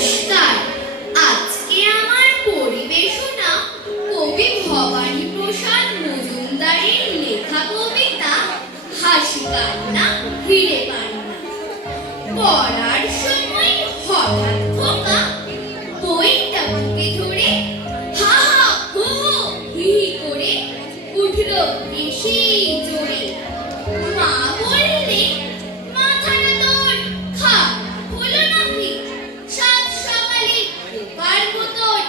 নমস্কার। আজকে আমার পরিবেশনা কবি ভবানী প্রসাদ মজুমদারের লেখা কবিতা হাসি কান্না ফিরে পান্না। পড়ার সময় হঠাৎ খোকা বইটা বুকে ধরে হা হা হো হো হি হি করে উঠল বেশি জোরে। মা বললে, মাথাটা তোর খারাপ হলো নাকি? সাত সকালে খোকার মতন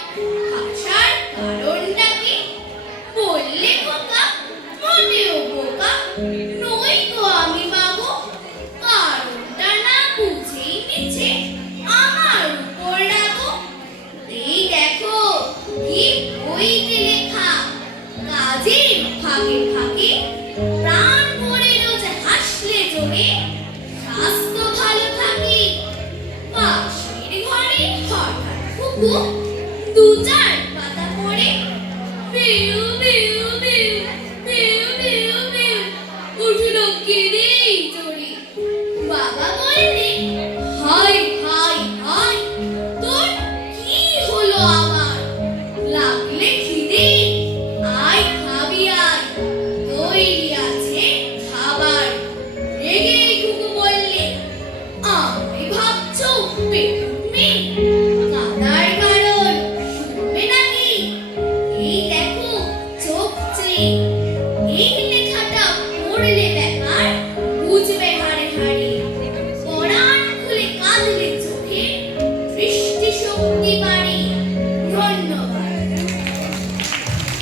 হাসার কারণটা কি? বললে খোকা, মোটেও বোকা নই তো আমি বাবু। কারণটা না বুঝেই নিচে আমার উপর রাগো। এই দেখো ঠিক বইতে লেখা, কাজের ফাঁকে ফাঁকে প্রাণ ভরে রোজ হাসলে জোরে স্বাস্থ্য ভালো থাকে। পাশের ঘরে হঠাৎ কুকু দু চার পাতা পড়ে বিউ বিউ বিউ বিউ বিউ বিউ উঠল কেঁদেই জোরে। বাবা বললে, হায় হায় হায়, তোর কি হলো আবার? লাগলে খিদে, আয় খাবি আয়, তৈরি আছে খাবার। রেগেই কুকু বললে, আমি ভাবছো পেটুক মেয়ে, কাদার কারণ শুনবে নাকি? এই দেখো চোখ চেয়ে